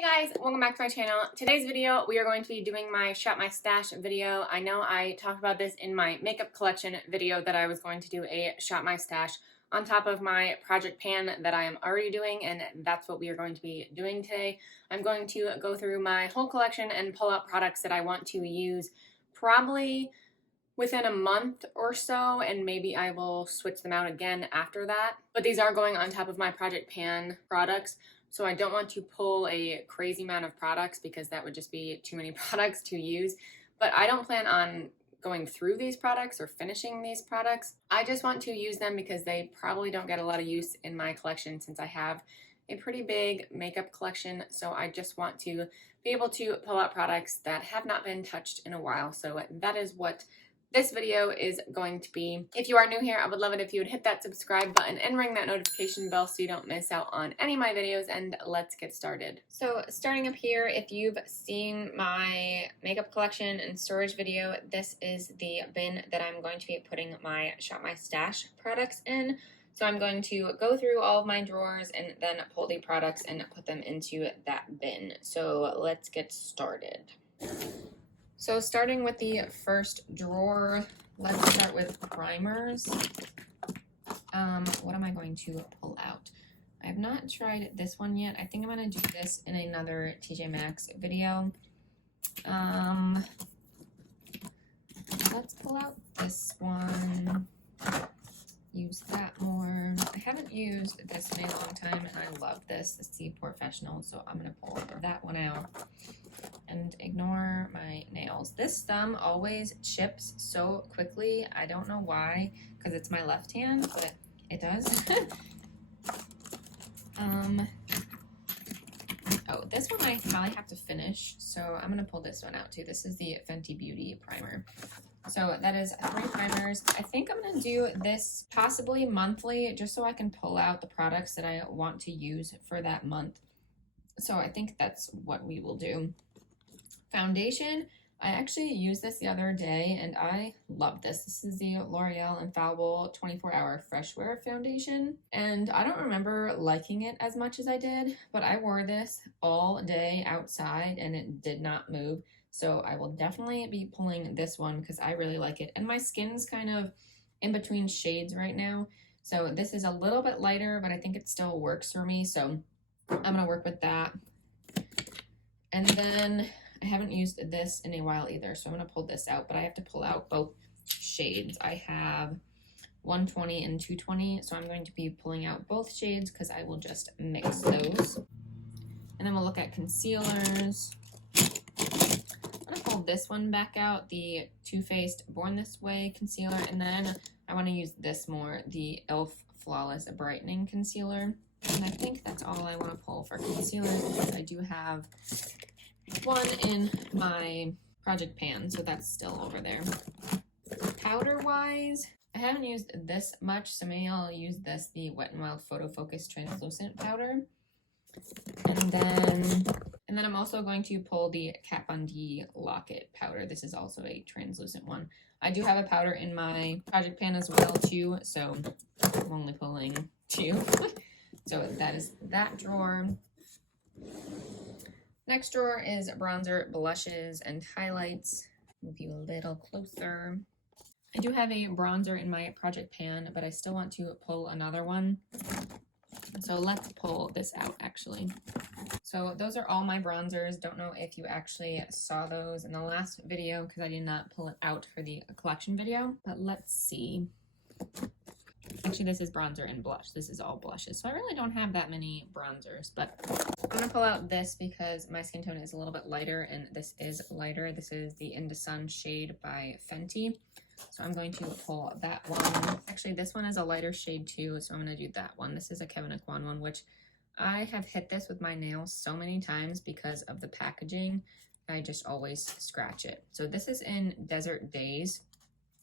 Hey guys, welcome back to my channel. Today's video, we are going to be doing my Shop My Stash video. I know I talked about this in my makeup collection video that I was going to do a Shop My Stash on top of my project pan that I am already doing, and that's what we are going to be doing today. I'm going to go through my whole collection and pull out products that I want to use probably within a month or so, and maybe I will switch them out again after that. But these are going on top of my project pan products. So I don't want to pull a crazy amount of products because that would just be too many products to use. But I don't plan on going through these products or finishing these products. I just want to use them because they probably don't get a lot of use in my collection since I have a pretty big makeup collection. So I just want to be able to pull out products that have not been touched in a while. So that is what this video is going to be. If you are new here, I would love it if you would hit that subscribe button and ring that notification bell so you don't miss out on any of my videos, and let's get started. So starting up here, if you've seen my makeup collection and storage video, this is the bin that I'm going to be putting my Shop My Stash products in. So I'm going to go through all of my drawers and then pull the products and put them into that bin. So let's get started. So starting with the first drawer, let's start with primers. What am I going to pull out? I have not tried this one yet. I think I'm going to do this in another TJ Maxx video. Let's pull out this one. Use that more. I haven't used this in a long time, and I love this. It's the Porefessional, so I'm going to pull that one out. And ignore my nails. This thumb always chips so quickly. I don't know why, because it's my left hand, but it does. Oh, this one I probably have to finish, so I'm going to pull this one out too. This is the Fenty Beauty Primer. So that is 3 primers. I think I'm going to do this possibly monthly, just so I can pull out the products that I want to use for that month. So I think that's what we will do. Foundation, I actually used this the other day and I love this. This is the Loreal Infallible 24-Hour Fresh Wear Foundation. And I don't remember liking it as much as I did, but I wore this all day outside and it did not move. So I will definitely be pulling this one because I really like it. And my skin's kind of in between shades right now. So this is a little bit lighter, but I think it still works for me. So I'm going to work with that. And then I haven't used this in a while either, so I'm going to pull this out, but I have to pull out both shades. I have 120 and 220, so I'm going to be pulling out both shades because I will just mix those. And then we'll look at concealers. I'm going to pull this one back out, the Too Faced Born This Way concealer, and then I want to use this more, the e.l.f. Flawless Brightening Concealer. And I think that's all I want to pull for concealer because I do have one in my project pan, so that's still over there. Powder wise, I haven't used this much, so maybe I'll use this, the Wet n Wild Photo Focus Translucent Powder. And then I'm also going to pull the Kat Von D Locket powder. This is also a translucent one. I do have a powder in my project pan as well too, so I'm only pulling 2. So that is that drawer. Next drawer is bronzer, blushes, and highlights. Move you a little closer. I do have a bronzer in my project pan, but I still want to pull another one. So let's pull this out actually. So those are all my bronzers. Don't know if you actually saw those in the last video because I did not pull it out for the collection video, but let's see. Actually, this is bronzer and blush. This is all blushes. So I really don't have that many bronzers, but I'm going to pull out this because my skin tone is a little bit lighter and this is lighter. This is the Into Sun shade by Fenty. So I'm going to pull that one. Actually, this one is a lighter shade too, so I'm going to do that one. This is a Kevyn one, which I have hit this with my nails so many times because of the packaging. I just always scratch it. So this is in Desert Days,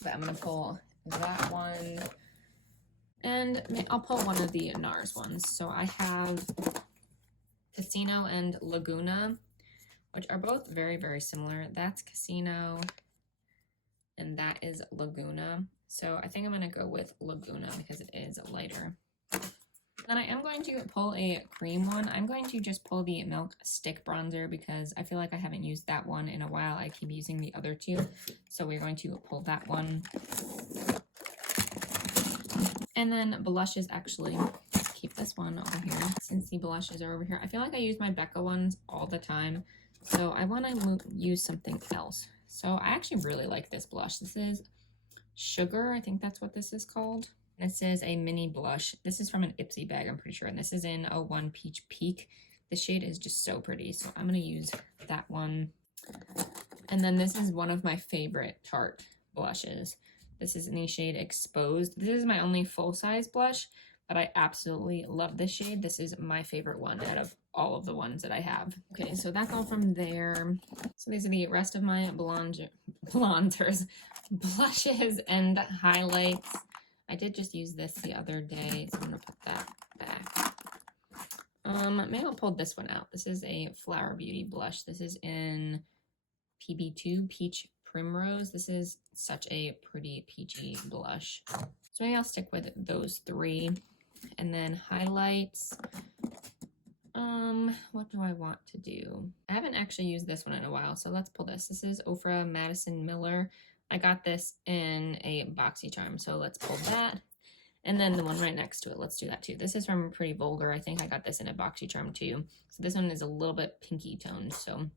but I'm going to pull that one. And I'll pull one of the Nars ones. So I have Casino and Laguna, which are both very, very similar. That's Casino, and that is Laguna. So I think I'm going to go with Laguna because it is lighter. Then I am going to pull a cream one. I'm going to just pull the Milk Stick Bronzer because I feel like I haven't used that one in a while. I keep using the other two. So we're going to pull that one. And then blushes, actually. Let's keep this one over here since the blushes are over here. I feel like I use my Becca ones all the time. So I want to use something else. So I actually really like this blush. This is Sugar. I think that's what this is called. This is a mini blush. This is from an Ipsy bag, I'm pretty sure. And this is in 01 Peach Peak. The shade is just so pretty. So I'm going to use that one. And then this is one of my favorite Tarte blushes. This is in the shade Exposed. This is my only full-size blush, but I absolutely love this shade. This is my favorite one out of all of the ones that I have. Okay, so that's all from there. So these are the rest of my bronzers, blushes, and highlights. I did just use this the other day, so I'm gonna put that back. Maybe I'll pull this one out. This is a Flower Beauty blush. This is in PB2, Peach Primrose. This is such a pretty peachy blush. So maybe I'll stick with those three. And then highlights. What do I want to do? I haven't actually used this one in a while, so let's pull this. This is Ofra Madison Miller. I got this in a BoxyCharm, so let's pull that. And then the one right next to it, let's do that too. This is from Pretty Vulgar. I think I got this in a BoxyCharm too. So this one is a little bit pinky toned, so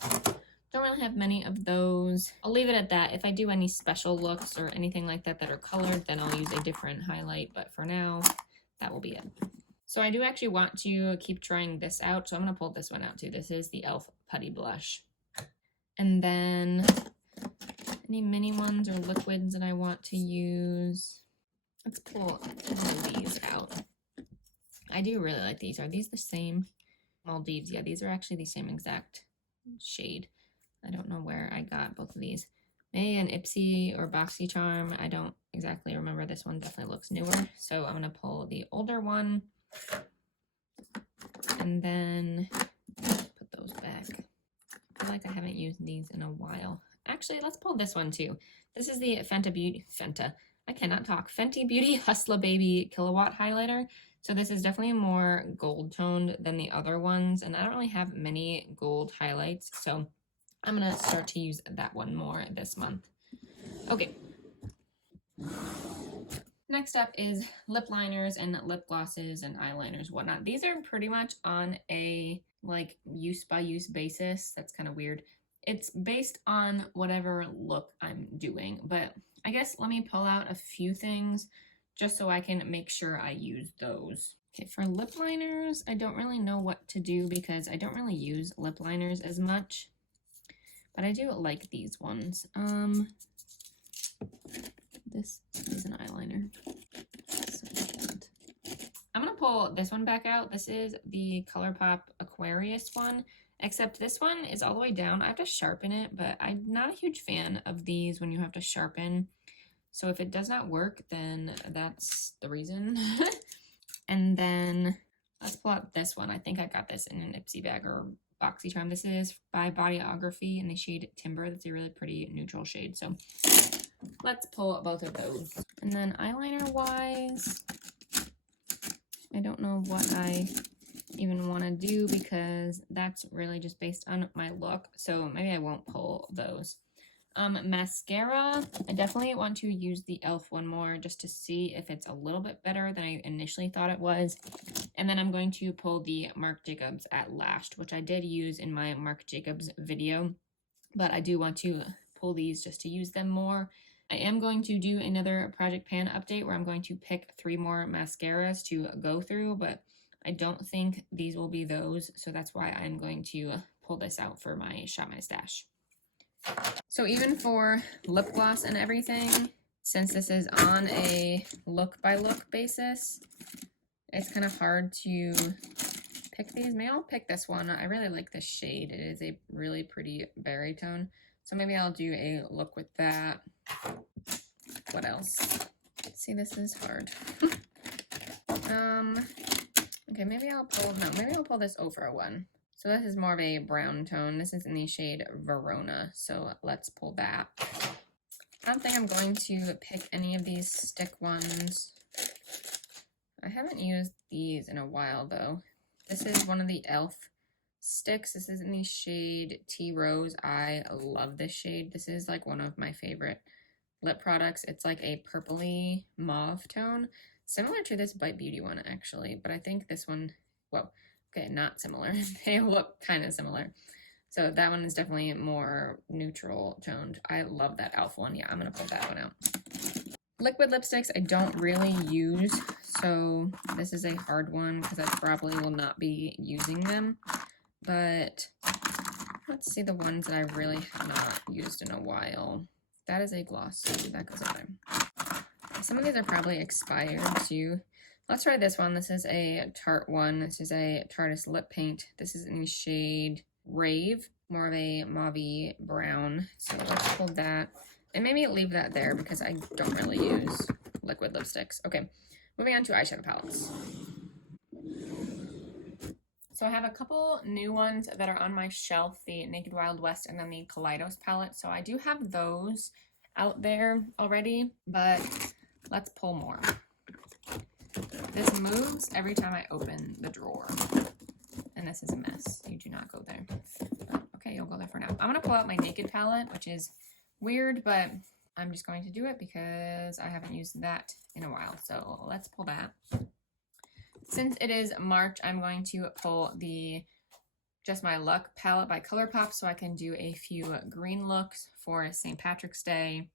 don't really have many of those. I'll leave it at that. If I do any special looks or anything like that that are colored, then I'll use a different highlight. But for now, that will be it. So I do actually want to keep trying this out. So I'm going to pull this one out too. This is the e.l.f. Putty Blush. And then any mini ones or liquids that I want to use. Let's pull these out. I do really like these. Are these the same? Maldives. Yeah, these are actually the same exact shade. I don't know where I got both of these. Maybe an Ipsy or BoxyCharm. I don't exactly remember. This one definitely looks newer. So I'm going to pull the older one. And then put those back. I feel like I haven't used these in a while. Actually, let's pull this one too. This is the Fenty Beauty Hustla Baby Kilowatt Highlighter. So this is definitely more gold toned than the other ones. And I don't really have many gold highlights. So I'm going to start to use that one more this month. Okay. Next up is lip liners and lip glosses and eyeliners, whatnot. These are pretty much on a like use by use basis. That's kind of weird. It's based on whatever look I'm doing, but I guess let me pull out a few things just so I can make sure I use those. Okay, for lip liners, I don't really know what to do because I don't really use lip liners as much, but I do like these ones. This is an eyeliner. I'm gonna pull this one back out. This is the Colourpop Aquarius one, except this one is all the way down. I have to sharpen it, but I'm not a huge fan of these when you have to sharpen. So if it does not work, then that's the reason. And then let's pull out this one. I think I got this in an Ipsy bag or BoxyCharm. This is by Bodyography in the shade Timber. That's a really pretty neutral shade. So let's pull both of those. And then eyeliner wise, I don't know what I even want to do because that's really just based on my look. So maybe I won't pull those. Mascara, I definitely want to use the e.l.f. one more just to see if it's a little bit better than I initially thought it was. And then I'm going to pull the Marc Jacobs at Lashed, which I did use in my Marc Jacobs video. But I do want to pull these just to use them more. I am going to do another Project Pan update where I'm going to pick 3 more mascaras to go through, but I don't think these will be those. So that's why I'm going to pull this out for my Shop My Stash. So even for lip gloss and everything, since this is on a look by look basis, it's kind of hard to pick these. Maybe I'll pick this one. I really like this shade. It is a really pretty berry tone. So maybe I'll do a look with that. What else? See, this is hard. Okay, maybe I'll pull this Ofra one. So this is more of a brown tone. This is in the shade Verona. So let's pull that. I don't think I'm going to pick any of these stick ones. I haven't used these in a while though. This is one of the e.l.f. sticks. This is in the shade Tea Rose. I love this shade. This is like one of my favorite lip products. It's like a purpley mauve tone, similar to this Bite Beauty one actually, but I think this one, well, okay, not similar. They look kind of similar. So that one is definitely more neutral toned. I love that e.l.f. one. Yeah, I'm gonna pull that one out. Liquid lipsticks I don't really use, so this is a hard one because I probably will not be using them. But let's see the ones that I really have not used in a while. That is a gloss, so that goes on there. Some of these are probably expired too. Let's try this one. This is a Tarte one. This is a Tarteist lip paint. This is in the shade Rave, more of a mauve brown. So let's pull that. And maybe leave that there because I don't really use liquid lipsticks. Okay, moving on to eyeshadow palettes. So I have a couple new ones that are on my shelf, the Naked Wild West and then the Kaleidos palette. So I do have those out there already, but let's pull more. This moves every time I open the drawer. And this is a mess. You do not go there. Okay, you'll go there for now. I'm going to pull out my Naked palette, which is weird, but I'm just going to do it because I haven't used that in a while. So let's pull that. Since it is March, I'm going to pull the Just My Luck palette by Colourpop so I can do a few green looks for St. Patrick's Day.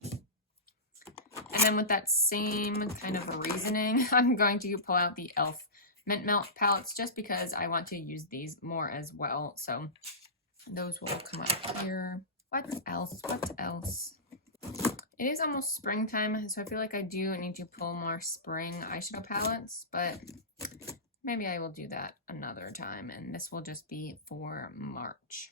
And then with that same kind of reasoning, I'm going to pull out the e.l.f. Mint Melt palettes just because I want to use these more as well. So those will come up here. What else? What else? It is almost springtime, so I feel like I do need to pull more spring eyeshadow palettes, but maybe I will do that another time, and this will just be for March.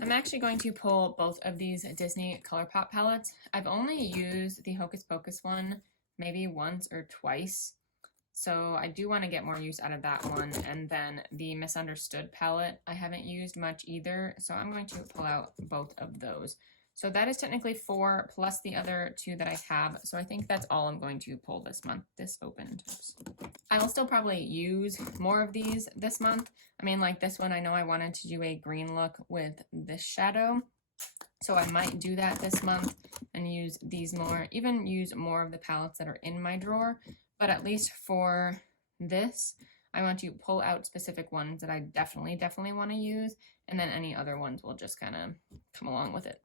I'm actually going to pull both of these Disney Colourpop palettes. I've only used the Hocus Pocus one maybe once or twice, so I do want to get more use out of that one. And then the Misunderstood palette I haven't used much either, so I'm going to pull out both of those. So that is technically 4 plus the other 2 that I have. So I think that's all I'm going to pull this month. This opened. Oops. I will still probably use more of these this month. I mean, like this one, I know I wanted to do a green look with this shadow. So I might do that this month and use these more, even use more of the palettes that are in my drawer. But at least for this, I want to pull out specific ones that I definitely want to use. And then any other ones will just kind of come along with it.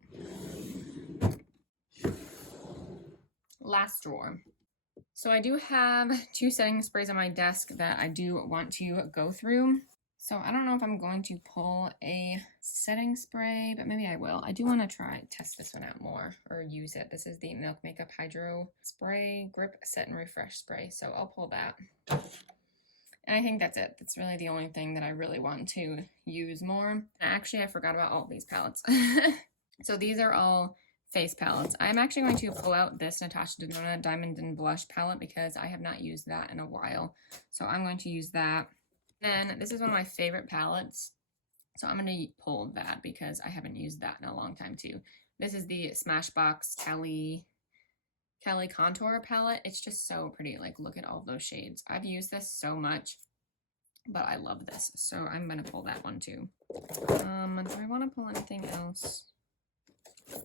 Last drawer. So I do have 2 setting sprays on my desk that I do want to go through. So I don't know if I'm going to pull a setting spray, but maybe I will. I do want to test this one out more or use it. This is the Milk Makeup Hydro Spray Grip Set and Refresh Spray. So I'll pull that. And I think that's it. That's really the only thing that I really want to use more. Actually, I forgot about all these palettes. So these are all face palettes. I'm actually going to pull out this Natasha Denona Diamond and Blush palette because I have not used that in a while. So I'm going to use that. Then this is one of my favorite palettes. So I'm going to pull that because I haven't used that in a long time too. This is the Smashbox Kelly Contour palette. It's just so pretty. Like, look at all those shades. I've used this so much, but I love this. So I'm going to pull that one too. Do I want to pull anything else? I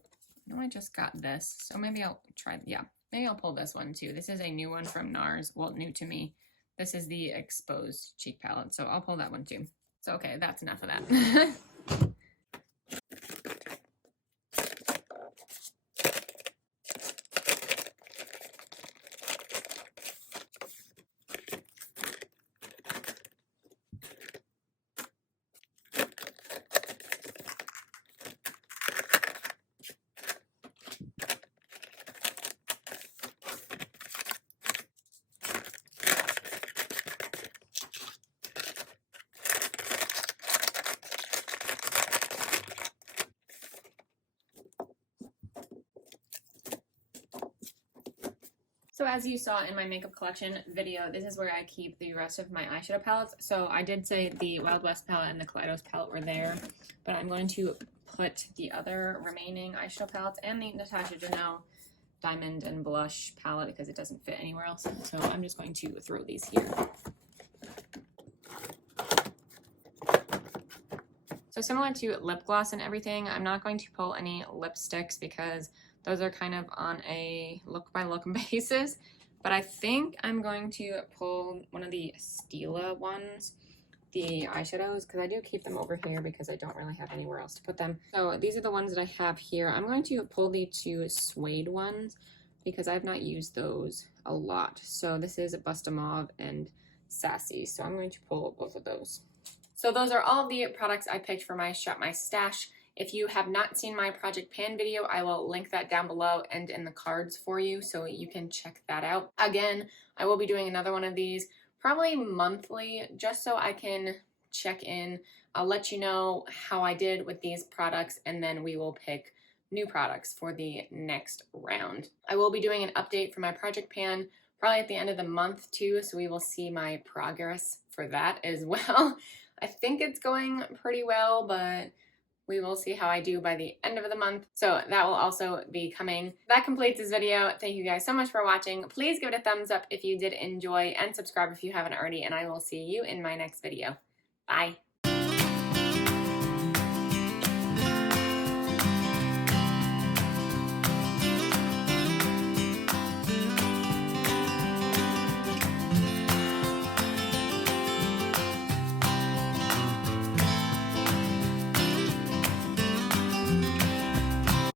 know I just got this, so maybe I'll try, yeah, maybe I'll pull this one too. This is a new one from Nars, well, new to me. This is the Exposed Cheek Palette, so I'll pull that one too. So, okay, that's enough of that. So as you saw in my makeup collection video, this is where I keep the rest of my eyeshadow palettes. So I did say the Wild West palette and the Kaleidos palette were there, but I'm going to put the other remaining eyeshadow palettes and the Natasha Denona diamond and blush palette because it doesn't fit anywhere else. So I'm just going to throw these here. So similar to lip gloss and everything, I'm not going to pull any lipsticks because those are kind of on a look by look basis. But I think I'm going to pull one of the Stila ones, the eyeshadows, because I do keep them over here because I don't really have anywhere else to put them. So these are the ones that I have here. I'm going to pull the two suede ones because I've not used those a lot. So this is Busta Mauve and Sassy. So I'm going to pull both of those. So those are all of the products I picked for my Shop My Stash. If you have not seen my Project Pan video, I will link that down below and in the cards for you so you can check that out. Again, I will be doing another one of these probably monthly just so I can check in. I'll let you know how I did with these products and then we will pick new products for the next round. I will be doing an update for my Project Pan probably at the end of the month too, so we will see my progress for that as well. I think it's going pretty well, but we will see how I do by the end of the month. So that will also be coming. That completes this video. Thank you guys so much for watching. Please give it a thumbs up if you did enjoy and subscribe if you haven't already, and I will see you in my next video. Bye.